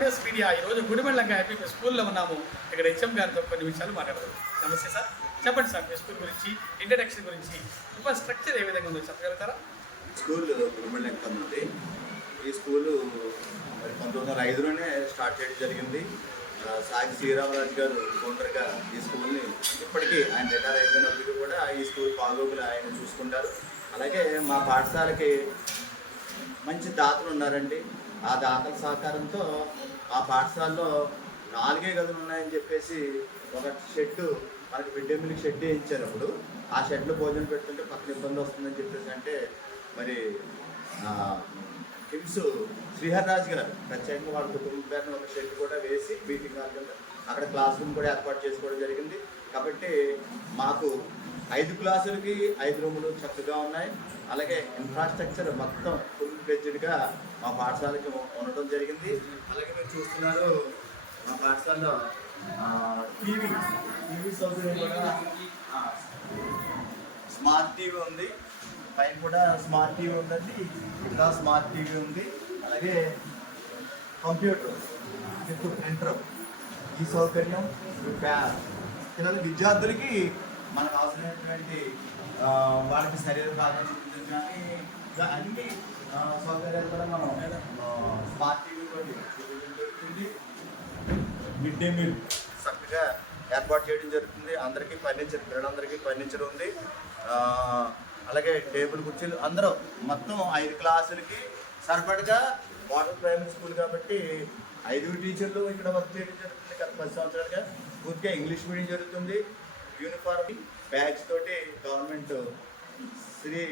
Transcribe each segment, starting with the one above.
MS media ఈరోజు గుడిమెళ్ళంగా happy స్కూల్లో ఉన్నాము. ఇక్కడ హెచ్ఎం గారితో కొన్ని విషయాలు మాట్లాడదాం. నమస్తే సార్, చెప్పండి సార్ మీ స్కూల్ గురించి, ఇంట్రడక్షన్ గురించి, స్ట్రక్చర్ ఏ విధంగా ఉందో చెప్పగలుగుతారా? స్కూల్ గుడిమెళ్ళంక ఉంది. ఈ స్కూలు మరి 1905లోనే స్టార్ట్ చేయడం జరిగింది. సాగి శ్రీరామరాజు గారు ఫౌండర్గా ఈ స్కూల్ని ఇప్పటికీ ఆయన రిటైర్ అయిపోయినప్పటికీ కూడా ఈ స్కూల్ బాగోగులు ఆయన చూసుకుంటారు. అలాగే మా పాఠశాలకి మంచి దాతలు ఉన్నారండి. ఆ దాతల సహకారంతో ఆ పాఠశాలలో 4 గదులు ఉన్నాయని చెప్పేసి ఒక షెడ్ మనకి మిడ్ డే మీల్ షెడ్ వేయించారు. అప్పుడు ఆ షెడ్లో భోజనం పెడుతుంటే పక్కన ఇబ్బంది వస్తుందని చెప్పేసి అంటే మరి హిమ్స్ శ్రీహర్రాజు గారు ప్రత్యేకంగా వాళ్ళ కుటుంబ పేరున ఒక షెడ్ కూడా వేసి మీటింగ్ హాల్ అక్కడ క్లాస్ రూమ్ కూడా ఏర్పాటు చేసుకోవడం జరిగింది. కాబట్టి మాకు 5 క్లాసులకి 5 రూములు చక్కగా ఉన్నాయి. అలాగే ఇన్ఫ్రాస్ట్రక్చర్ మొత్తం ఫుల్ ఫ్లెడ్జ్డ్గా మా పాఠశాలకి ఉండటం జరిగింది. అలాగే మీరు చూస్తున్నారు మా పాఠశాలలో టీవీ సౌకర్యం కూడా స్మార్ట్ టీవీ ఉంది. పైన కూడా స్మార్ట్ టీవీ ఉందండి, ఇంకా స్మార్ట్ టీవీ ఉంది. అలాగే కంప్యూటర్ విత్ ప్రింటర్, ఈ సౌకర్యం పిల్లల విద్యార్థులకి మనకు అవసరమైనటువంటి వాళ్ళకి శరీర కారణం కానీ అన్ని సౌకర్యాలు కూడా మనం స్మార్ట్ టీవీ జరుగుతుంది. మిడ్ డే మీల్ చక్కగా ఏర్పాటు చేయడం జరుగుతుంది. అందరికీ ఫర్నిచర్, పిల్లలందరికీ ఫర్నిచర్ ఉంది. అలాగే టేబుల్ కుర్చీలు అందరూ మొత్తం 5 క్లాసులకి సరిపడగా మోడల్ ప్రైమరీ స్కూల్ కాబట్టి 5 టీచర్లు ఇక్కడ వర్క్ చేయడం జరుగుతుంది. గత 10 సంవత్సరాలుగా పూర్తిగా ఇంగ్లీష్ మీడియం జరుగుతుంది. యూనిఫార్మ్ బ్యాగ్స్ తోటి గవర్నమెంట్ శ్రీ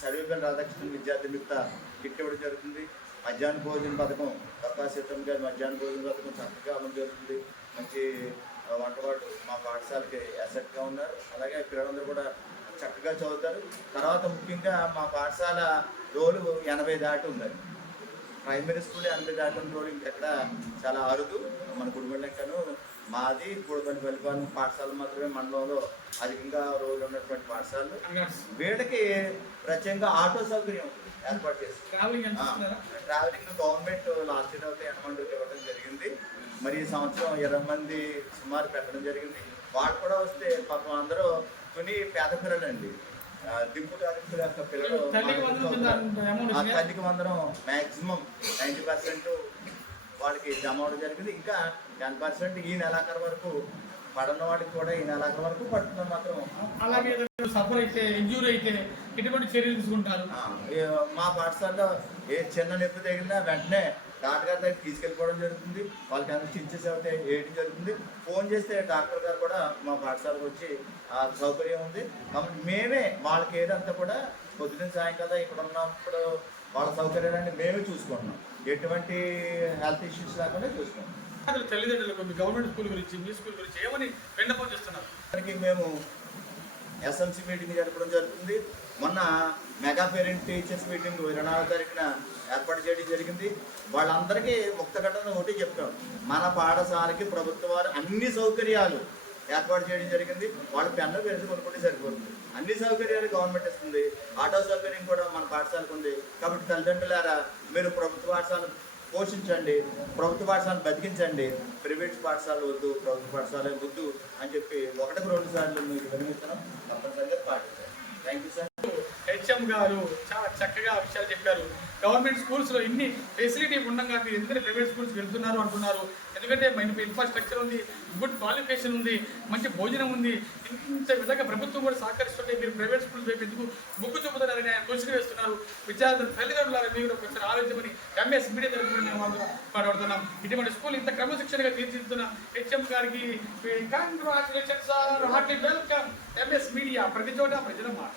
సర్వేపల్లి రాధాకృష్ణ విద్యార్థి మిగతా కిట్ ఇవ్వడం జరుగుతుంది. మధ్యాహ్న భోజన పథకం కప్పాసీతం గారి మధ్యాహ్న భోజన పథకం చక్కగా అమలు జరుగుతుంది. మంచి వంటవాడు మా పాఠశాలకి అసెట్గా ఉన్నారు. అలాగే పిల్లలందరూ కూడా చక్కగా చదువుతారు. తర్వాత ముఖ్యంగా మా పాఠశాల రోలు 80 దాటి ఉందండి. ప్రైమరీ స్కూల్ 80 దాటి ఉన్న రోలు ఇంకెక్కడ చాలా అరుదు. మన గుడిమెళ్ళంకను మాది గుడిపల్లి పాఠశాల మాత్రమే మండలంలో అధికంగా రోడ్లు ఉన్నటువంటి పాఠశాలలు. వీళ్ళకి ప్రత్యేకంగా ఆటో సౌకర్యం ఏర్పాటు చేస్తారు. ట్రావెలింగ్ గవర్నమెంట్ లాస్ట్ ఇయర్ అయితే అమౌంట్ ఇవ్వడం జరిగింది. మరి ఈ సంవత్సరం 20 మంది సుమారు పెట్టడం జరిగింది. వాళ్ళు కూడా వస్తే పాపం అందరూ కొన్ని పేద పిల్లలండి, దింపు తారీఖుల యొక్క పిల్లలు తల్లికి వందనం మ్యాక్సిమం 90% వాళ్ళకి జమ అవడం జరిగింది. ఇంకా 10% ఈ నెలాఖరు వరకు పడన వాడికి కూడా ఈ నెలాఖరు వరకు పడుతున్నారు మాత్రం. అలాగే సఫర్ అయితే ఇంజూరీ అయితే ఎటువంటి చర్యలు తీసుకుంటారు? మా పాఠశాలలో ఏ చిన్న నొప్పి తగిలినా వెంటనే డాక్టర్ గారి దగ్గర తీసుకెళ్ళిపోవడం జరుగుతుంది. వాళ్ళకి అంత స్టిచెస్ అయితే వేయడం జరుగుతుంది. ఫోన్ చేస్తే డాక్టర్ గారు కూడా మా పాఠశాలకు వచ్చి ఆ సౌకర్యం ఉంది. కాబట్టి మేమే వాళ్ళకి ఏదంతా కూడా పొద్దున్న సాయంకాలం ఇక్కడ ఉన్నప్పుడు వాళ్ళ సౌకర్యాన్ని మేమే చూసుకుంటున్నాం. ఎటువంటి హెల్త్ ఇష్యూస్ లేకుండా చూసుకుంటాం. తల్లిదండ్రులకు మీ గవర్నమెంట్ స్కూల్ గురించి, మీ స్కూల్ గురించి ఏమని విన్నపం చేస్తున్నారు? దానికి మేము ఎస్ఎంసీ మీటింగ్ జరపడం జరుగుతుంది. మొన్న మెగా పేరెంట్ టీచర్స్ మీటింగ్ 24వ తారీఖున ఏర్పాటు చేయడం జరిగింది. వాళ్ళందరికీ ముక్త ఘటన ఒకటి చెప్తాం. మన పాఠశాలకి ప్రభుత్వ వారు అన్ని సౌకర్యాలు ఏర్పాటు చేయడం జరిగింది. వాళ్ళు పెన్ను పెన్సిల్ కొనుక్కుంటే సరిపోతుంది. అన్ని సౌకర్యాలు గవర్నమెంట్ ఇస్తుంది. ఆటో సౌకర్యం కూడా మన పాఠశాలకు ఉంది. కాబట్టి తల్లిదండ్రులారా మీరు ప్రభుత్వ పాఠశాలను పోషించండి, ప్రభుత్వ పాఠశాలను బతికించండి. ప్రైవేట్ పాఠశాలలు వద్దు, ప్రభుత్వ పాఠశాల వద్దు అని చెప్పి 1కి 2 సార్లు మీకు వినియోగిస్తున్నాం. తప్పనిసరిగా పాటించండి. Thank you sir. హెచ్ఎం గారు చాలా చక్కగా విషయాలు చెప్పారు. గవర్నమెంట్ స్కూల్స్లో ఇన్ని ఫెసిలిటీ ఉండగా మీరు ఎందుకంటే ప్రైవేట్ స్కూల్స్కి వెళ్తున్నారు అంటున్నారు. ఎందుకంటే ఇన్ఫ్రాస్ట్రక్చర్ ఉంది, గుడ్ క్వాలిఫికేషన్ ఉంది, మంచి భోజనం ఉంది. ఇంత విధంగా ప్రభుత్వం కూడా సహకరిస్తుంటే మీరు ప్రైవేట్ స్కూల్స్ వైపు ఎందుకు మొగ్గు చూపుతారని ఆయన క్వశ్చన్ వేస్తున్నారు. విద్యార్థులు తల్లిదండ్రులు మీరు కొంచెం ఆలోచించమని ఎంఎస్ మీడియా తరఫున మేము మాట్లాడుతున్నాం. ఇటువంటి స్కూల్ ఇంత క్రమశిక్షణగా తీర్చిదిద్దుతున్న హెచ్ఎం గారికి congratulations sir, heartly welcome. MS media ప్రతి చోట ప్రజల మాట.